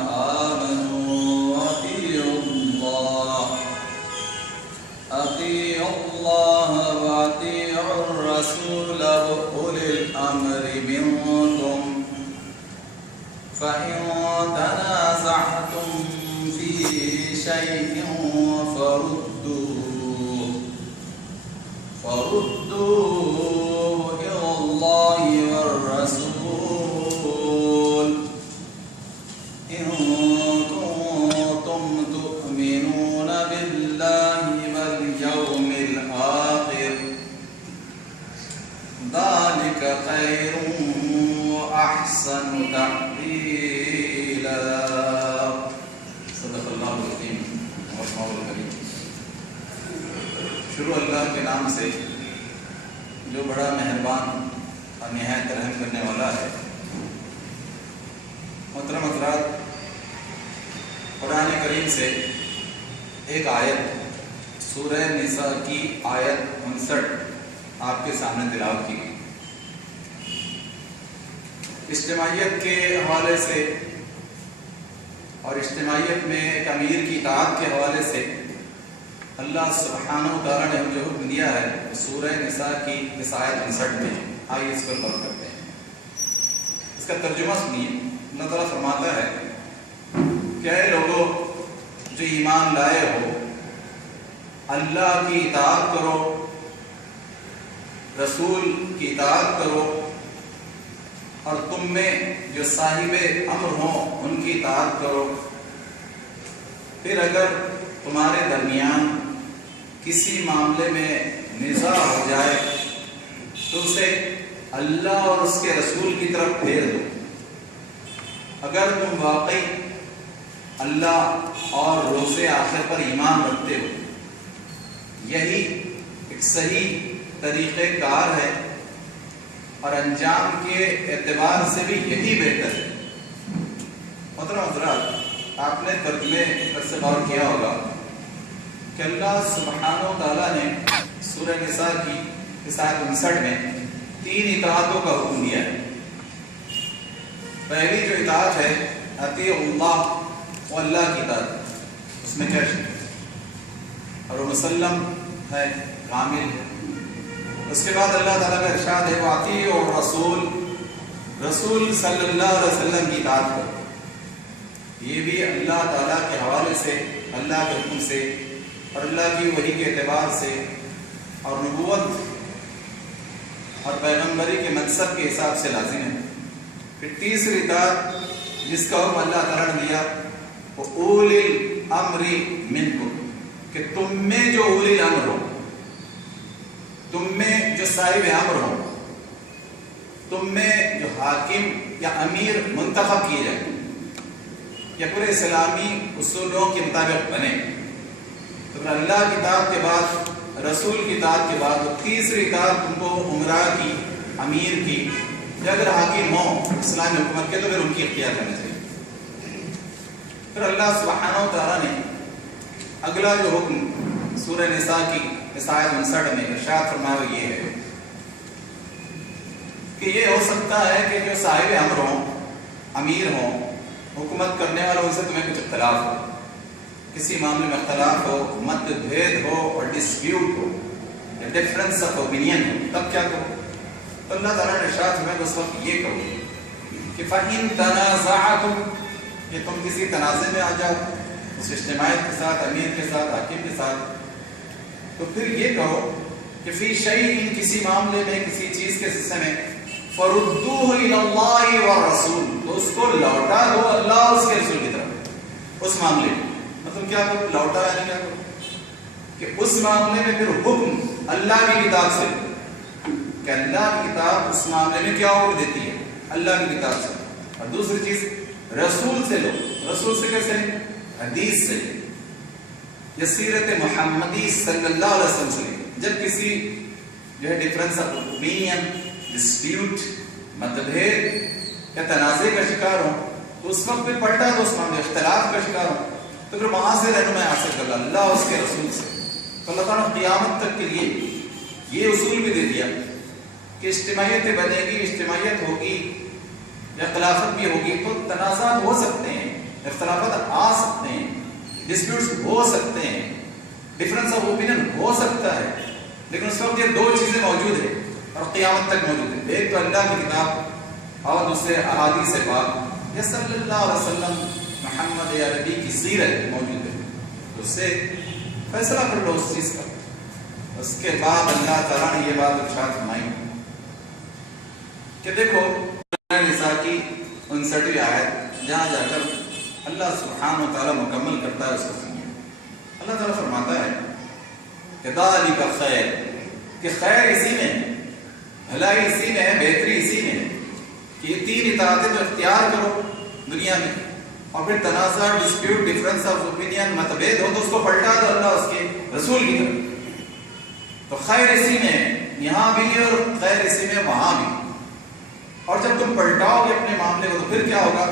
آمنوا أطيعوا الله وأطيعوا الرسول وأولي الأمر منكم فإن تنازعتم في شيء فردوه إلى الله والرسول إن كنتم تؤمنون بالله واليوم الآخر ذلك خير وأحسن تأويلا. صدق اللہ العظیم والمولى الکریم. شروع اللہ کے نام سے جو بڑا مہربان اور نہایت رحم کرنے والا ہے. محترم حضرات، قرآن کریم سے ایک آیت سورہ نساء کی آیت 59 آپ کے سامنے تلاوت کی گئی. اجتماعیت کے حوالے سے اور اجتماعیت میں ایک امیر کی اطاعت کے حوالے سے اللہ سبحانہ و تعالیٰ نے ہم جو حکم دیا ہے سورہ نساء کی اس آیت 59 میں. آئیے اس پر غور کرتے ہیں. اس کا ترجمہ سنیے. اللہ تعالیٰ فرماتا ہے کہ اے لوگوں جو ایمان لائے ہو، اللہ کی اطاعت کرو، رسول کی اطاعت کرو، اور تم میں جو صاحب امر ہوں ان کی اطاعت کرو. پھر اگر تمہارے درمیان کسی معاملے میں نزاع ہو جائے تو اسے اللہ اور اس کے رسول کی طرف پھیر دو. اگر تم واقعی اللہ اور روز آخر پر ایمان رکھتے ہو، یہی ایک صحیح طریقہ کار ہے اور انجام کے اعتبار سے بھی یہی بہتر ہے. محترم حضرات، آپ نے ترجمے پر سے غور کیا ہوگا کہ اللہ سبحانہ و تعالیٰ نے سورہ نساء کی اس آیت 59 میں 3 اطاعتوں کا حکم دیا ہے. پہلی جو اطاعت ہے اطیعوا اللہ، وہ اللہ کی اطاعت، اس میں کیا شک اور وہ مسلم ہے، کامل ہے. اس کے بعد اللہ تعالیٰ کا ارشاد ہے وَأَطِيعُوا الرَّسُولَ، رسول صلی اللہ علیہ وسلم کی اطاعت کرو. یہ بھی اللہ تعالیٰ کے حوالے سے، اللہ کے حکم سے اور اللہ کی وحی کے اعتبار سے اور نبوت اور پیغمبری کے منصب کے حساب سے لازم ہے. پھر تیسری اطاعت جس کا حکم اللہ تعالیٰ نے دیا وہ اولی الامر منکم، کہ تم میں جو اولی الامر ہو، تم میں جو صاحب امر ہو، تم میں جو حاکم یا امیر منتخب کیے جائیں یا پورے اسلامی اصولوں کے مطابق بنے. تو اللہ کی اطاعت کے بعد، رسول کی اطاعت کے بعد وہ تیسری اطاعت تم کو عمرہ کی، امیر کی، یا اگر حاکم ہو اسلامی حکومت کے تو پھر ان کی اختیار کرنا چاہیے. پھر اللہ سبحانہ و تعالیٰ نے اگلا جو حکم سورہ نساء کی اس آیت 59 میں ارشاد فرمایا یہ ہے کہ یہ ہو سکتا ہے کہ جو صاحب امر ہوں، امیر ہوں، حکومت کرنے والوں سے تمہیں کچھ اختلاف ہو، کسی معاملے میں اختلاف ہو، مت بھید ہو اور ڈسپیوٹ ہو، ڈفرنس آف اوپینین ہو. تب کیا کرو؟ تو اللہ تعالیٰ نے ارشاد فرمایا اس وقت یہ کہو کہ فَإِن تَنَازَعْتُمْ، کہ تم کسی تنازع میں آ جاؤ اس اجتماعیت کے ساتھ، امیر کے ساتھ، حاکم کے ساتھ، تو پھر یہ کہو کہ فی شیء، کسی معاملے میں، کسی چیز کے حصے میں، فردوہ الی اللہ والرسول، تو اس کو لوٹا دو اللہ اور اس کے رسول کی طرف. اس معاملے میں مطلب کیا کرو؟ لوٹا یعنی کیا کرو کہ اس معاملے میں پھر حکم اللہ کی کتاب سے، کہ اللہ کی کتاب اس معاملے میں کیا حکم دیتی ہے؟ اللہ کی کتاب سے. اور دوسری چیز رسول سے لو. رسول سے کیسے؟ حدیث سے یا سیرت محمدی صلی اللہ علیہ وسلم سے. جب کسی جو ہے ڈفرنس آف اوپینین، ڈسپیوٹ، متبھید یا تنازع کا شکار ہو تو اس وقت پھر پلٹا دو اس معاملے، اختلاف کا شکار ہو تو پھر وہاں سے رہنمائی حاصل کر اللہ اور اس کے رسول سے. تو اللہ تعالیٰ نے قیامت تک کے لیے یہ اصول بھی دے دیا کہ اجتماعیت بنے گی، اجتماعیت ہوگی یا خلافت بھی ہوگی تو تنازعات ہو سکتے ہیں، اختلافات آ سکتے ہیں، ڈسپیوٹس ہو سکتے ہیں، ڈفرینس آف اوپینین ہو سکتا ہے، لیکن اس وقت یہ دو چیزیں موجود ہیں اور قیامت تک موجود ہیں، ایک تو اللہ کی کتاب اور دوسرے احادیث پاک یا صلی اللہ علیہ وسلم محمد یا نبی کی سیرت موجود ہے، تو اس سے فیصلہ کر لو اس چیز کا۔ اس کے بعد اللہ تعالیٰ نے یہ بات ارشاد فرمائی کہ دیکھو نساء کی 59ویں آیت، جہاں جا کر اللہ سبحانہ و تعالیٰ مکمل کرتا ہے اس کو سنیے۔ اللہ تعالیٰ فرماتا ہے کہ ذالک خیر، کہ خیر اسی میں ہے، بھلائی اسی میں ہے، بہتری اسی میں ہے کہ یہ 3 اطاعتیں جو اختیار کرو دنیا میں، اور پھر تنازع، ڈسپیوٹ، ڈفرینس آف اوپینین، متبید ہو تو اس کو پلٹا دو اللہ اس کے رسول کی طرف۔ تو خیر اسی میں ہے یہاں بھی اور خیر اسی میں وہاں بھی، اور جب تم پلٹاؤ گے اپنے معاملے کو تو پھر کیا ہوگا؟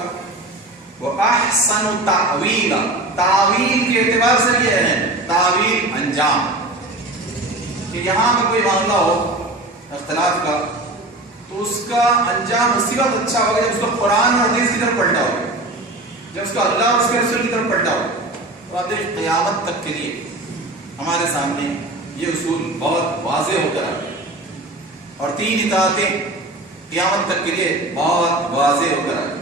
وہ احسن تعویل، تعویل کے اعتبار سے یہ ہے تعویل انجام، کہ یہاں کا کوئی معاملہ ہو اختلاف کا تو اس کا انجام اسی وقت اچھا ہوگا جب اس کو قرآن اور حدیث کی طرف پلٹا ہوگا، جب اس کو اللہ اور اس کے رسول کی طرف پلٹا ہوگا۔ تو آپ دیکھ قیامت تک کے لیے ہمارے سامنے یہ اصول بہت واضح ہو کر آ گئے، اور 3 اطاعتیں قیامت تک کے لیے بہت واضح ہو کر آ گئی۔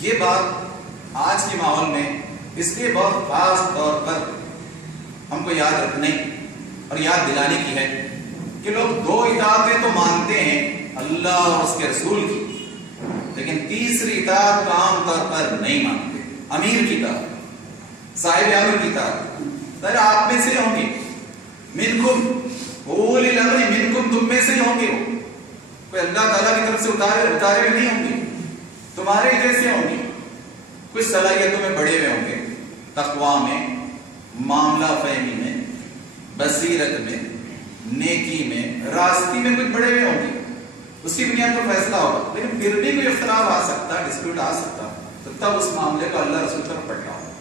یہ بات آج کے ماحول میں اس لیے بہت خاص طور پر ہم کو یاد رکھنے اور یاد دلانے کی ہے کہ لوگ 2 اطاعتیں تو مانتے ہیں اللہ اور اس کے رسول کی، لیکن تیسری اطاعت کو عام طور پر نہیں مانتے، امیر کی اطاعت، صاحب امر کی اطاعت۔ ذرا آپ میں سے ہوں گے، منکم اولی الامر منکم، تم میں سے ہی ہوں گے، وہ کوئی اللہ تعالیٰ کی طرف سے اتارے نہیں ہوں گے، تمہارے جیسے ہوں گے، کچھ صلاحیتوں میں بڑے ہوئے ہوں گے، تقویٰ میں، معاملہ فہمی میں، بصیرت میں، نیکی میں، راستی میں کچھ بڑے ہوئے ہوں گے، اس کی بنیاد پر فیصلہ ہوگا، لیکن پھر بھی کوئی اختلاف آ سکتا، ڈسپیوٹ آ سکتا، تو تب اس معاملے کو اللہ رسول پر پلٹا ہوگا۔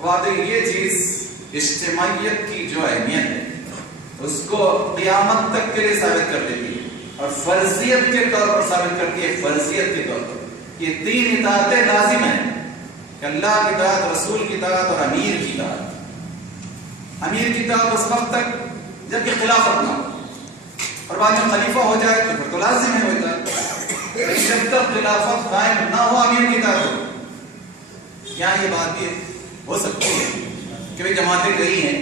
واقعی یہ چیز اجتماعیت کی جو اہمیت ہے اس کو قیامت تک کے لیے ثابت کر دیتی ہے، اور فرضیت کے طور پر ثابت کرتی ہے، فرضیت کے طور پر یہ 3 اطاعتیں لازم ہیں کہ اللہ کی اطاعت، رسول کی اطاعت اور امیر کی اطاعت۔ امیر کی اطاعت اس وقت تک جب کہ خلافت نہ ہو، اور بعد میں خلیفہ ہو جائے تو پھر تو لازم ہے وہ اطاعت، لیکن جب تک خلافت قائم نہ ہو امیر کی اطاعت ہو۔ کیا یہ بات بھی ہو سکتی ہے کہ بھئی جماعتیں گئی ہیں،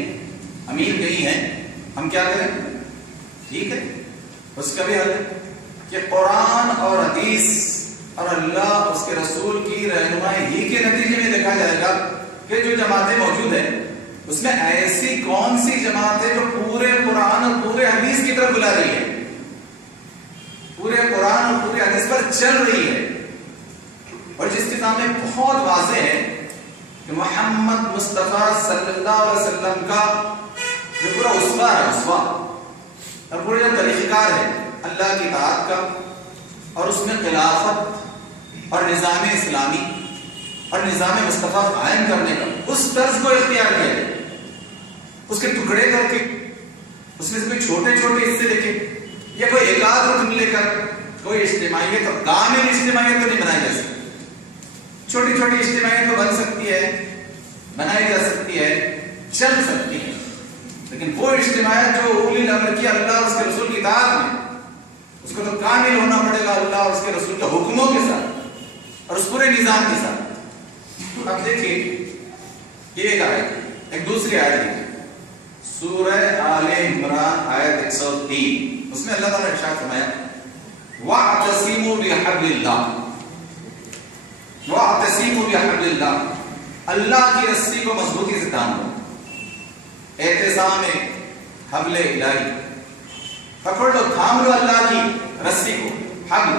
امیر گئی ہیں، ہم کیا کریں؟ ٹھیک ہے، اس کا بھی حل ہے کہ قرآن اور حدیث اور اللہ اس کے رسول کی رہنمائی ہی کے نتیجے میں دیکھا جائے گا کہ جو جماعتیں موجود ہیں اس میں ایسی کون سی جماعت ہے جو پورے قرآن اور پورے حدیث کی طرف بلا رہی ہے، پورے قرآن اور پورے حدیث پر چل رہی ہے، اور جس کے سامنے بہت واضح ہے کہ محمد مصطفیٰ صلی اللہ علیہ وسلم کا جو پورا اسوہ ہے، اسوہ اور پورا جو طریقہ کار ہے اللہ کی اطاعت کا، اور اس میں خلافت اور نظام اسلامی اور نظام مصطفیٰ قائم کرنے کا، اس طرز کو اختیار کیا ہے، اس کے ٹکڑے کر کے اس میں سے کوئی چھوٹے چھوٹے حصے لے کے یا کوئی ایک آدھ رکن لے کر کوئی اجتماعیت اور کامل اجتماعیت تو نہیں بنائی جا سکتی، چھوٹی چھوٹی اجتماعیت تو بن سکتی ہے، بنائی جا سکتی ہے، چل سکتی ہے، لیکن وہ اجتماعیت جو اولی الامر کی اللہ اور اس کے رسول کی اطاعت میں، اس کو تو کامل ہونا پڑے گا اللہ اور اس کے رسول کے حکموں کے ساتھ اور اس پورے نظام کے ساتھ۔ اب دیکھیے یہ ایک آیت، ایک دوسری آیت دیکھیے، سورہ آل عمران آیت 103، اس میں اللہ تعالیٰ نے ارشاد فرمایا وَاعْتَصِمُوا بِحَبْلِ اللَّهِ، وَاعْتَصِمُوا بِحَبْلِ اللَّهِ، اللہ کی رسی کو مضبوطی سے تھام لو، اعتصام حبل الہی، پکڑ لو، تھام لو اللہ کی رسی کو، حبل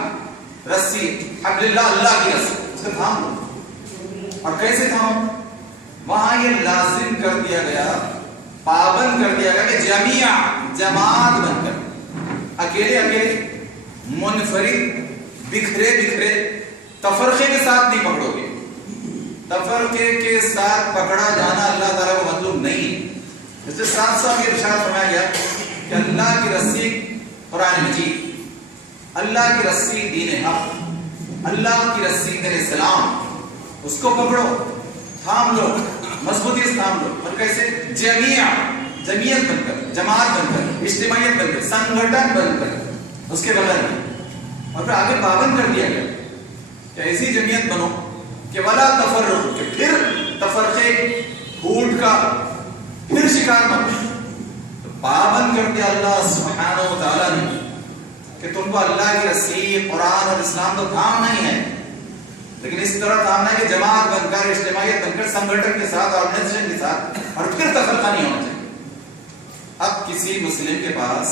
رسی، حبل اللہ، اللہ کی رسی، اس کو تھام لو۔ اور کیسے تھامو؟ وہاں یہ لازم کر دیا گیا، پابند کر دیا گیا کہ جمیع، جماعت بن کر، اکیلے اکیلے، منفرد، بکھرے بکھرے، تفرقے کے ساتھ نہیں پکڑو گے، تفرقے کے ساتھ پکڑا جانا اللہ تعالیٰ کو مطلوب نہیں ہے۔ اس سے صاف صاف یہ ارشاد فرمایا گیا کہ اللہ کی رسی قرآن مجید، اللہ کی رسی دین حق، اللہ کی رسی دین اسلام، اس کو پکڑو، تھام لو، مضبوطی سے تھام لو. اور کیسے؟ جمعیت بن کر، جماعت بن کر، اجتماعیت بن کر، سنگھٹن بن کر، اس کے بغیر نہیں. اور پھر آگے پابند کر دیا گیا کہ ایسی جمعیت بنو کہ ولا تفرق، کہ پھر تفرقے، پھوٹ کا پھر شکار مت. پابند کر دیا اللہ سبحانہ و تعالیٰ نے کہ تم کو اللہ کی رسی، قرآن اور اسلام تو تھامنا ہی ہے، لیکن اس طرح تھامنا ہے کہ جماعت بن کر، اجتماعیت بن کر، سنگھٹن کے ساتھ، آرگنائزیشن کے ساتھ، اور پھر تفرقہ نہیں ہونا چاہیے. اب کسی مسلم کے پاس،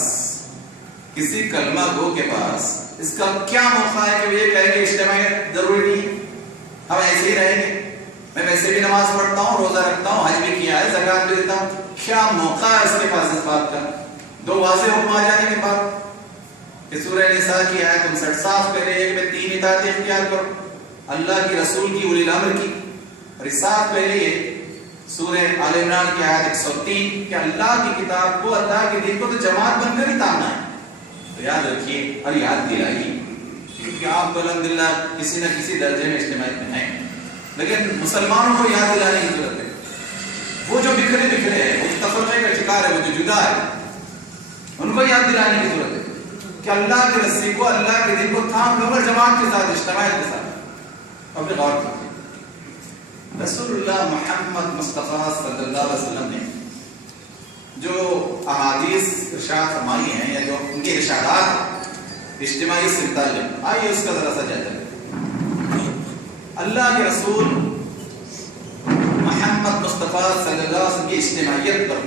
کسی کلمہ گو کے پاس اس کا کیا موقع ہے کہ وہ یہ کہے کہ اجتماعیت ضروری نہیں، ہم ایسے ہی رہیں گے، میں ویسے بھی نماز پڑھتا ہوں، روزہ رکھتا ہوں، حج بھی کیا ہے، زکات بھی دیتا ہوں. کیا موقع ہے اس کے پاس اس بات کا؟ دو واضح حکم آ جانے کے بعد کہ سورہ نساء کی آیت 59 صاف کہہ رہی ہے کہ میں 3 اطاعتیں اختیار کروں، اللہ کی، رسول کی، اولی الامر کی. اور اس ساتھ کہہ رہی ہے سورہ آل عمران کی آیت 103 کہ اللہ کی کتاب کو، اللہ کے دین کو تو جماعت بن کر ہی تامنا ہے. تو یاد رکھیے اور یاد دلائیے کہ آپ الحمدللہ کسی نہ کسی درجے میں اجتماعیت میں ہیں، لیکن مسلمانوں کو یاد دلانے کی ضرورت ہے. وہ جو بکھرے ہیں، وہ تفرقے کا شکار ہے، وہ جو جدا ہے، ان کو یاد دلانے کی ضرورت ہے کہ اللہ کی رسی کو، اللہ کے دین کو تھام لو، جماعت کے ساتھ، اجتماعیت کے ساتھ. اور پھر غور کیجیے رسول اللہ محمد مصطفیٰ صلی اللہ علیہ وسلم نے جو احادیث ارشاد فرمائی ہیں، یا جو ان کے ارشادات اجتماعی سے متعلق، آئیے اس کا ذرا سا جائزہ لیں. اللہ کے رسول محمد مصطفیٰ صلی اللہ علیہ وسلم کی اجتماعیت پر،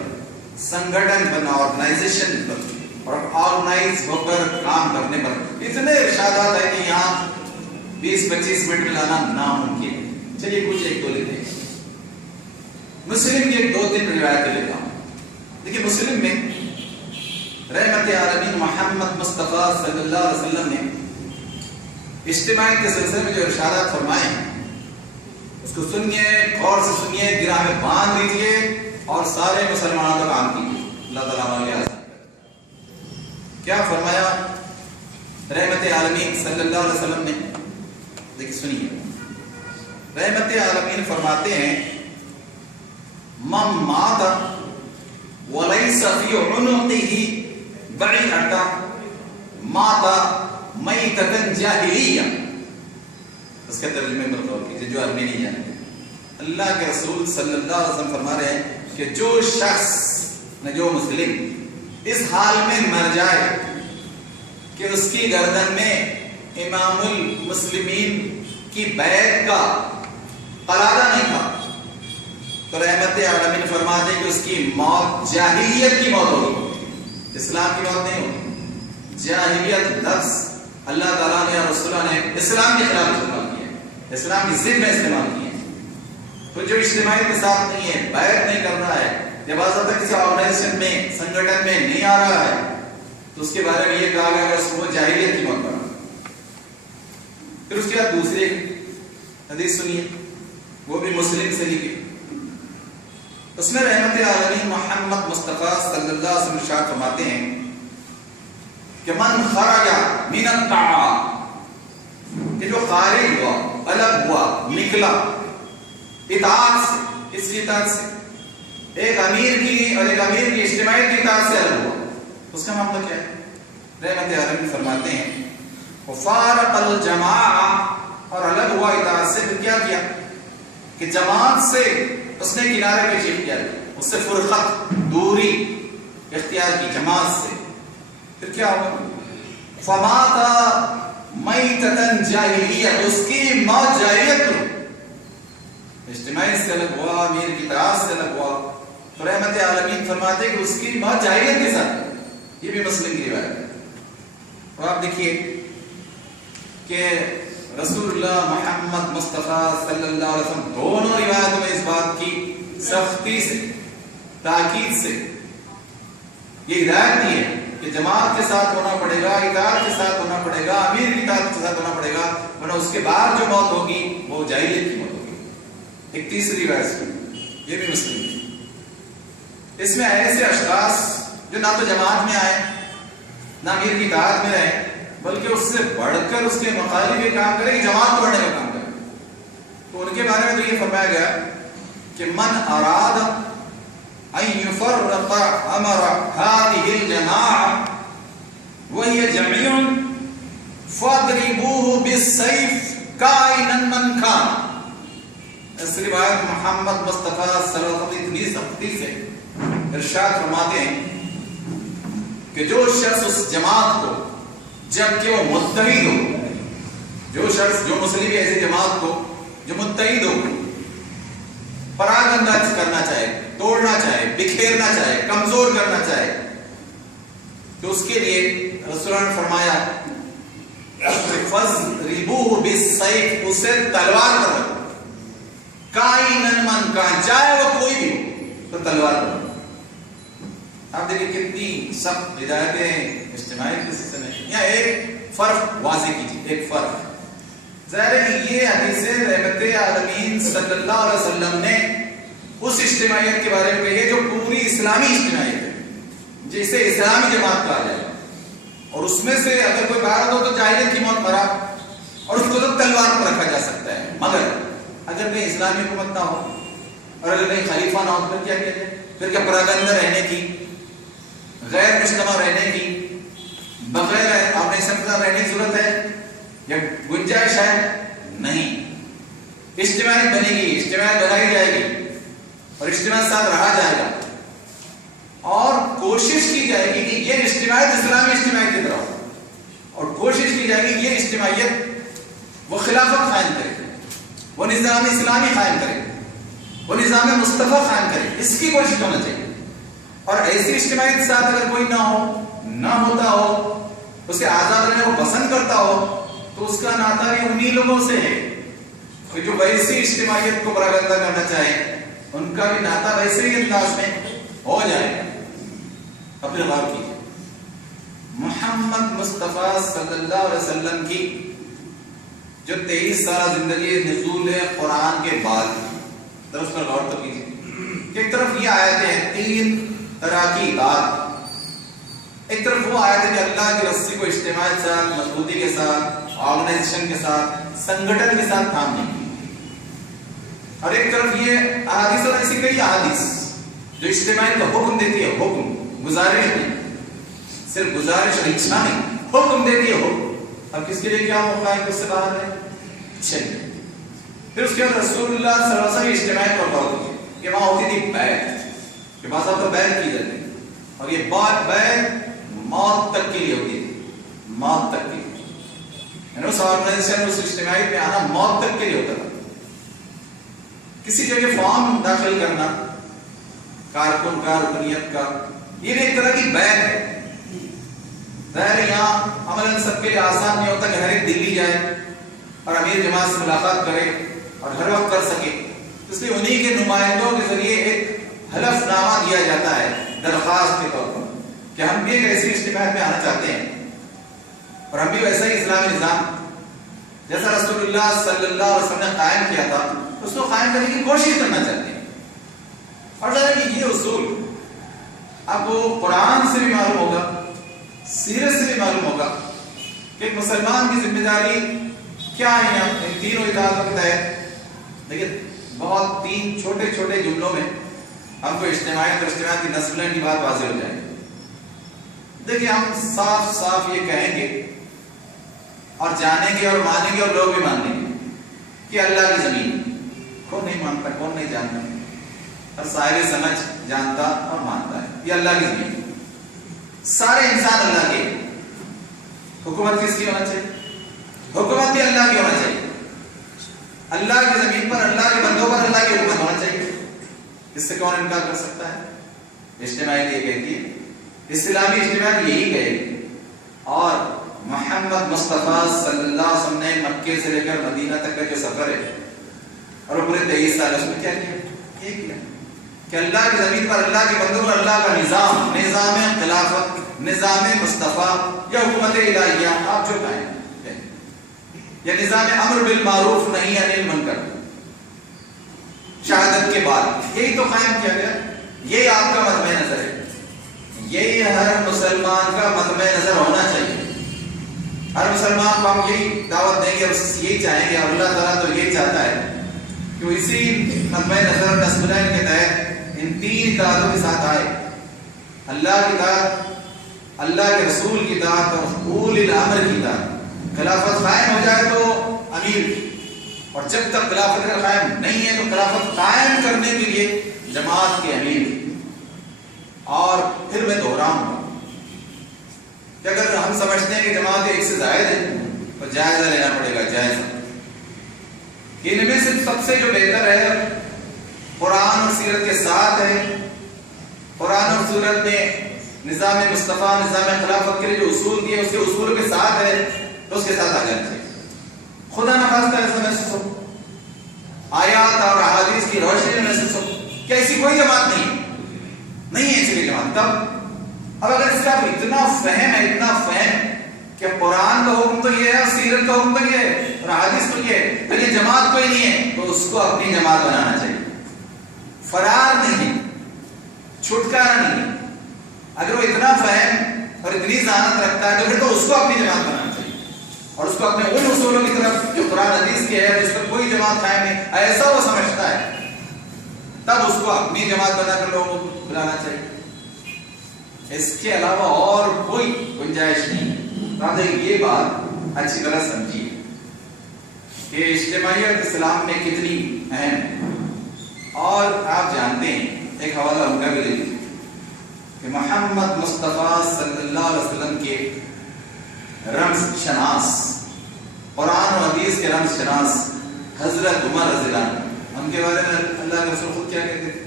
سنگھٹن پر، آرگنائزیشن پر، اور آرگنائز ہو کر کام کرنے پر اتنے ارشادات ہیں کہ یہاں 20-25 منٹ میں لانا ناممکن ہے. چلیے کچھ ایک دو لیتے ہیں. مسلم کی 2-3 روایتیں لیتا ہوں. دیکھیے مسلم میں رحمت عالمین محمد مصطفیٰ صلی اللہ علیہ وسلم نے اجتماعیت کے سلسلے میں جو ارشادات فرمائے ہیں اس کو سنیے، غور سے سنیے، گراہ میں باندھ لیجیے اور سارے مسلمانوں کا کام کیجیے. اللہ تعالیٰ علیہ کیا فرمایا رحمت عالمین صلی اللہ علیہ وسلم نے؟ دیکھیے سنیے. رحمت عالمین فرماتے ہیں من مات ولیس فی عنقہ بیعۃ مات میتۃ جاہلیہ. اس کا ترجمے پر غور کیجیے جو عربی نہیں جانتے. اللہ کے رسول صلی اللہ علیہ وسلم فرما رہے ہیں کہ جو شخص نہ، جو مسلم اس حال میں مر جائے کہ اس کی گردن میں امام المسلمین کی بیعت کا قرارہ نہیں تھا، تو رحمت عالمین فرماتے ہیں کہ اس کی موت جاہلیت کی موت ہوگی، اسلام کی موت نہیں ہوگی. جاہلیت لفظ اللہ تعالیٰ نے اور رسول نے اسلام کے خلاف استعمال کیا ہے، اسلام کی ضد میں استعمال کیا ہے. تو جو اجتماعیت کے ساتھ نہیں ہے، بیعت نہیں کر رہا ہے، جب آزادہ کسی آرگنائزیشن میں، سنگھٹن میں نہیں آ رہا ہے، تو اس کے بارے میں یہ کہا گیا کہ اس کو جاہلیت کی موت کرنا. پھر اس کے بعد دوسری حدیث سنیے، وہ بھی مسلم سے ہی کی. اس میں رحمت عالمین محمد مصطفیٰ صلی اللہ علیہ وسلم ارشاد فرماتے ہیں کہ من خرج من الطاعة، کہ جو خارج ہوا، الگ ہوا، نکلا اطاعت سے. کس کی اطاعت سے؟ ایک امیر کی اور ایک امیر کی اجتماعیت کی اطاعت سے الگ ہوا. اس کا معاملہ کیا ہے؟ رحمت عالمین فرماتے ہیں وفارق الجماعة، اور الگ ہوا اطاعت سے. پھر کیا کیا کہ جماعت سے اس نے کنارے پیش اختیار کی، اس سے فرقت، دوری اختیار کی جماعت سے. پھر کیا ہوا؟ فمات میتۃ جاہلیہ، اس کی موت جاہلیت میں، اجتماعیت سے الگ ہوا، امیر کی اطاعت سے الگ ہوا. تو رحمت عالمین فرماتے ہیں کہ اس کی موت جاہلیت کے ساتھ. یہ بھی مسلم کی روایت ہے. اور آپ دیکھیے کہ رسول اللہ محمد مصطفیٰ صلی اللہ علیہ وسلم دونوں روایتوں میں اس بات کی سختی سے، تاکید سے یہ ہدایت دی ہے کہ جماعت کے ساتھ ہونا پڑے گا، اطاعت کے ساتھ ہونا پڑے گا، امیر کی اطاعت کے ساتھ ہونا پڑے گا، ورنہ اس کے بعد جو موت ہوگی وہ جاہلیت کی موت ہوگی. ایک تیسری روایت سنی، یہ بھی مسلم ہے. اس میں ایسے اشخاص جو نہ تو جماعت میں آئے، نہ امیر کی اطاعت میں رہے، بلکہ اس سے بڑھ کر اس کے مخالف یہ کام کرے کہ جماعت توڑنے کا کام کرے. تو ان کے بارے میں تو یہ فرمایا گیا کہ من اراد ان يفرق امر هذه الجماعه وهي جميع فاضربوه بالسيف كائنا من كان. اس روایت محمد مصطفیٰ صلی اللہ علیہ وسلم اتنی سختی سے ارشاد فرماتے ہیں کہ جو شخص اس جماعت کو جبکہ وہ متحد ہو، جو شخص جو مسلم ایسی جماعت کو جو متحد ہو پراغ انداز کرنا چاہے، توڑنا چاہے، بکھیرنا چاہے، کمزور کرنا چاہے، تو اس کے لیے رسول اللہ نے فرمایا فَضْرِبُوهُ بِالسَّيْفِ، اسے تلوار پر رکھو، کائناً من کان، چاہے وہ کوئی بھی ہو تو تلوار پر رکھو. آپ دیکھیں کتنی سخت ہدایتیں اجتماعی کسی سے نہیں. یہاں ایک فرق واضح کیجیے، ایک فرق ظاہر ہے کہ یہ حدیث رحمت عالمین صلی اللہ علیہ وسلم نے اس اجتماعیت کے بارے میں کہی ہے جو پوری اسلامی اجتماعیت ہے، جسے اسلامی جماعت کہا جائے، اور اس میں سے اگر کوئی باہر ہو تو جاہلیت کی موت مرا اور اس کو تو تلوار پر رکھا جا سکتا ہے. مگر اگر کہیں اسلامی حکومت نہ ہو اور اگر کہیں خلیفہ نہ ہو تو کیا کیا جائے؟ پھر کیا پراگندہ رہنے کی، غیر مجتمع رہنے کی، بغیر اپنے سمجھدار رہنے کی ضرورت ہے یا گنجائش ہے؟ نہیں. اجتماعیت بنے گی، اجتماعیت بنائی جائے گی اور اجتماعیت ساتھ رہا جائے گا اور کوشش کی جائے گی کہ یہ اجتماعیت اسلامی اجتماعیت کی طرح ہو، اور کوشش کی جائے گی یہ اجتماعیت وہ خلافت قائم کرے، وہ نظام اسلامی قائم کرے، وہ نظام مصطفیٰ قائم کرے. اس کی کوشش ہونا چاہیے. اور ایسی اجتماعیت ساتھ اگر کوئی نہ ہو، نہ ہوتا ہو، اسے آزاد رہنے کو پسند کرتا ہو، تو اس کا ناطہ بھی انہی لوگوں سے ہے کہ جو ویسی اجتماعیت کو پراگندہ کرنا چاہے، ان کا بھی ناطہ ویسے ہی انداز میں ہو جائے. اپنے غور کیجیے، محمد مصطفیٰ صلی اللہ علیہ وسلم کی جو 23 سالہ زندگی نزول قرآن کے بعد، درست پر غور تو کیجیے کہ ایک طرف یہ آیتیں ہیں 3 طرح کی بات. ایک طرف وہ آیت ہے کہ اللہ کی رسی کو اجتماعیت کے ساتھ، مضبوطی کے ساتھ، آرگنائزیشن کے ساتھ، سنگٹن کے ساتھ کام نہیں کی، اور ایک طرف یہ احادیث اور ایسی کئی احادیث جو اجتماعیت کا حکم دیتی ہے، حکم، گزارش نہیں، صرف گزارش اور اچھا نہیں، حکم دیتی ہے حکم. اب کس کے لیے کیا موقع ہے کہ اس سے باہر ہے؟ چلیے پھر اس کے بعد رسول اللہ صلی اللہ علیہ وسلم اجتماعیت پر غور کیجیے کہ وہاں ہوتی تھی بیعت، کہ بعض اوقات بیعت کی جاتی ہے، اور یہ بیعت موت تک کے لیے ہوتی ہے، موت تک کے لیے، یعنی اس آرگنائزیشن اس اجتماعیت میں آنا موت تک کے لیے ہوتا تھا. کسی جگہ فارم داخل کرنا کارکن کا، رکنیت کا، یہ بھی ایک طرح کی بیعت ہے. ظاہر یہاں عملاً سب کے لیے آسان نہیں ہوتا کہ ہر ایک دلی جائے اور امیر جماعت سے ملاقات کرے اور ہر وقت کر سکے، اس لیے انہی کے نمائندوں کے ذریعے ایک حلف نامہ دیا جاتا ہے درخواست کے طور پر کہ ہم بھی ایک ایسی اجتماعیت میں آنا چاہتے ہیں، اور ہم بھی ویسا ہی اسلامی نظام جیسا رسول اللہ صلی اللہ علیہ وسلم نے قائم کیا تھا اس کو قائم کرنے کی کوشش کرنا چاہتے ہیں. اور ظاہر یہ اصول آپ کو قرآن سے بھی معلوم ہوگا، سیرت سے بھی معلوم ہوگا کہ ایک مسلمان کی ذمہ داری کیا ہے. ان تینوں ہدایتوں کے تحت لیکن بہت 3 چھوٹے چھوٹے جملوں میں ہم کو اجتماعیت اور اجتماعیت کی نسلیں کی بات واضح ہو جائے گی. دیکھیں ہم صاف صاف یہ کہیں گے اور جانیں گے اور مانیں گے اور لوگ بھی مانیں گے کہ اللہ کی زمین، کون نہیں مانتا، کون نہیں جانتا، اور سارے سمجھ جانتا اور مانتا ہے یہ اللہ کی زمین. سارے انسان اللہ کے، حکومت کس کی ہونا چاہیے؟ حکومت بھی اللہ کی ہونا چاہیے. اللہ کی زمین پر، اللہ کے بندوں پر اللہ کی حکومت ہونا چاہیے. اس سے کون انکار کر سکتا ہے؟ اجتماعیت یہ کہتی ہے، اسلامی اجتماعیت یہی کہے گی. اور محمد مصطفیٰ صلی اللہ علیہ وسلم نے مکے سے لے کر مدینہ تک کا جو سفر ہے اور پورے 23 سال اس میں کیا کیا؟ یہ کیا کہ اللہ کی زمین پر، اللہ کے بندوں پر اللہ کا نظام، نظام خلافت، نظام مصطفیٰ یا حکومت الہیہ آپ جو کہیں، یا نظام امر بالمعروف نہی عن المنکر شہادت کے بعد، یہی تو قائم کیا گیا. یہی آپ کا مطمع نظر ہے، یہی ہر مسلمان کا مطمع نظر ہونا چاہیے. ہر مسلمان کو ہم یہی دعوت دیں گے اور یہی چاہیں گے، اور اللہ تعالیٰ تو یہی چاہتا ہے کہ اسی مطمع نظر نسبین کے تحت ان 3 اطاعتوں کے ساتھ آئے، اللہ کی اطاعت، اللہ کے رسول کی اطاعت اور اولی الامر کی اطاعت۔ خلافت قائم ہو جائے تو امیر، اور جب تک خلافت قائم نہیں ہے تو خلافت قائم کرنے کے لیے جماعت کے امیر۔ اور پھر میں دہراؤں گا کہ اگر ہم سمجھتے ہیں کہ جماعت ایک سے زائد ہے تو جائزہ لینا پڑے گا، جائزہ۔ ان میں سے سب سے جو بہتر ہے قرآن اور سیرت کے ساتھ ہے، قرآن اور سیرت نے نظام مصطفیٰ، نظام خلافت کے لیے جو اصول دیے اس کے اصولوں کے ساتھ ہے تو اس کے ساتھ آ جانا چاہیے۔ خدا نخواستہ ایسا محسوس ہو، آیات اور احادیث کی روشنی میں محسوس ہو کہ ایسی کوئی جماعت نہیں ہے ایسی کوئی جماعت، تب اب اگر اس کا اتنا فہم ہے، اتنا فہم کہ قرآن کا حکم تو یہ ہے اور سیرت کا حکم تو یہ ہے اور حدیث تو یہ ہے، تو یہ جماعت کوئی نہیں ہے تو اس کو اپنی جماعت بنانا چاہیے۔ فرار نہیں ہے، چھٹکارا نہیں ہے۔ اگر وہ اتنا فہم اور اتنی ذہانت رکھتا ہے تو پھر تو اس کو اپنی جماعت بنانا چاہیے اور اس کو اپنے ان اصولوں کی طرف جو قرآن حدیث کے ہے جس پر کوئی جماعت قائم نہیں، ایسا وہ سمجھتا ہے، تب اس کو اپنی جماعت بنا کر لوگوں کو بلانا چاہیے۔ اس کے علاوہ اور کوئی گنجائش نہیں ہے۔ یہ بات اچھی طرح سمجھیے کہ اجتماعیت اسلام میں کتنی اہم ہے۔ اور آپ جانتے ہیں، ایک حوالہ ان کا بھی لے لیجیے کہ محمد مصطفیٰ صلی اللہ علیہ وسلم کے رمز شناس، قرآن و حدیث کے رمز شناس حضرت عمر رضی اللہ عنہ، ان کے بارے میں اللہ کے رسول خود کیا کہتے تھے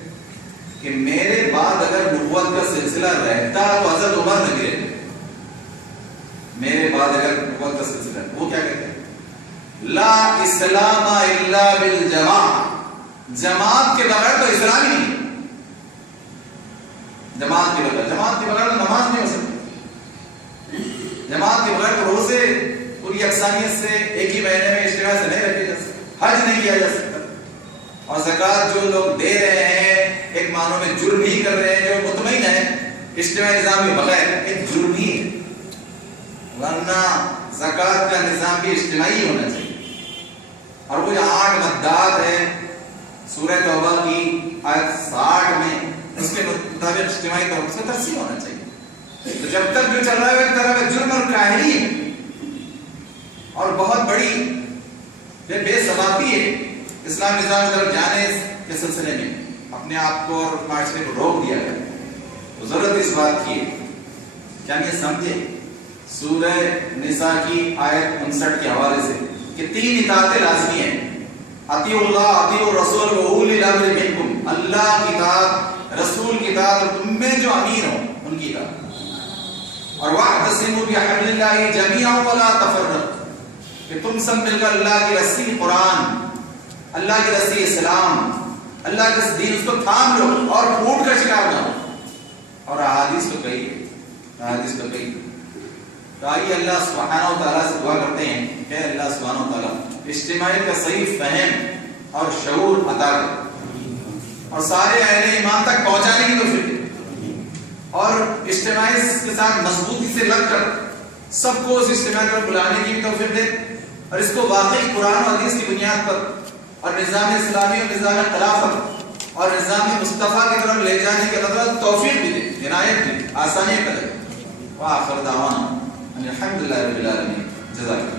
کہ میرے بعد اگر نبوت کا سلسلہ رہتا تو حضرت عمر نبی رہتے، میرے بعد اگر نبوت کا سلسلہ، وہ کیا کہتے ہیں لا اسلام الا بالجماع، جماعت کے بغیر تو اسلام ہی نہیں، جماعت کے بغیر تو نماز نہیں ہو سکتی، جماعت کے بغیر تو روزے پوری یکسانیت سے ایک ہی مہینے میں اجتماع سے نہیں رکھے جا سکتے، حج نہیں کیا جا سکتا، اور زکوٰۃ جو لوگ دے رہے ہیں ایک معنوں میں جرم ہی کر رہے ہیں، جو مطمئن ہے اجتماعی نظام کے بغیر ایک جرم ہی ہے، ورنہ زکوٰۃ کا نظام بھی اجتماعی ہونا چاہیے۔ اور وہ جو 8 مدات ہے سورہ توبہ کی آیت 60 میں، اس کے مطابق اجتماعی طور سے ترسیم ہونا چاہیے۔ تو جب تک جو چل رہا ہے وہ ایک طرح کا جرم اور کاہلی ہے اور بہت بڑی بے ثباتی ہے۔ اسلام نظام کی طرف جانے کے سلسلے میں اپنے آپ کو اور معاشرے کو روک دیا گیا، تو ضرورت اس بات کی ہے کہ ہم یہ سمجھے سورہ نساء کی آیت 59 کے حوالے سے کہ 3 اطاعتیں لازمی ہیں، اطیعوا اللہ، اطیعوا الرسول واولی الامر منکم، اللہ کی اطاعت، رسول کی اطاعت اور تم میں جو امیر ہوں ان کی اطاعت، اور واعتصموا بحبل اللہ جميعا ولا تفرقوا، کہ تم سب مل کر اللہ کی رسی قرآن، اللہ کی رسی اسلام، اللہ کے دین اس کو تھام لو اور پھوٹ کا شکار نہ ہو۔ اور احادیث تو کہی ہے، احادیث تو کہی ہے۔ تو آئیے اللہ سبحانہ و تعالیٰ سے دعا کرتے ہیں کہ اللہ سبحانہ و تعالیٰ اجتماعیت کا صحیح فہم اور شعور عطا کرے اور سارے اہل ایمان تک پہنچانے کی توفیق دے، اور اجتماعیت کے ساتھ مضبوطی سے لگ کر سب کو اس اجتماعیت پر بلانے کی بھی توفیق دے، اور اس کو واقعی قرآن و حدیث کی بنیاد پر اور نظام اسلامی اور نظام خلافت اور نظام مصطفیٰ کی طرف لے جانے کے اللہ توفیق بھی دے، عنایت بھی، آسانیاں کرے۔ وآخر دعوانا الحمدللہ رب العالمین، جزاک اللہ۔